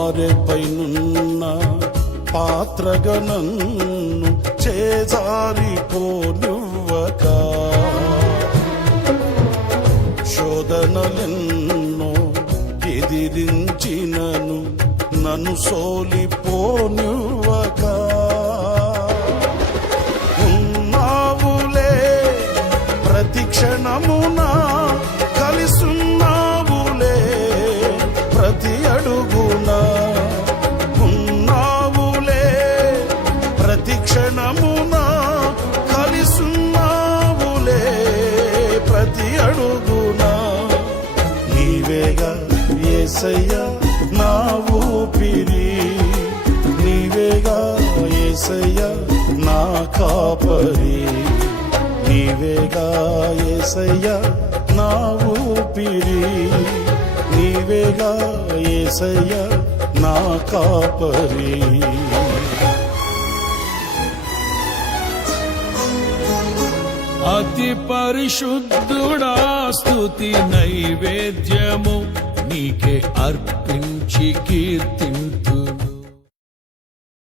పారెపైనున్న పాత్రగా నన్ను చేజారిపోనివ్వక శోధనలెన్నో ఎదిరించినను నన్ను సోలిపోనివ్వక ఉన్నావులే ప్రతి క్షణమున కలిసున్నావులే ప్రతి అడుగున ఉన్నావులే ప్రతి క్షణమున కలిసున్నావులే ప్రతి అడుగున నీవేగా యేసయ్యా నా ఊపిరి నీవేగా యేసయ్యా నా కాపరి నీవేగా యేసయ్యా నా ఊపిరి నీవేగా యేసయ్యా నా కాపరి అతి పరిశుద్ధుడా స్తుతి నైవేద్యము నీకే అర్పించి కీర్తి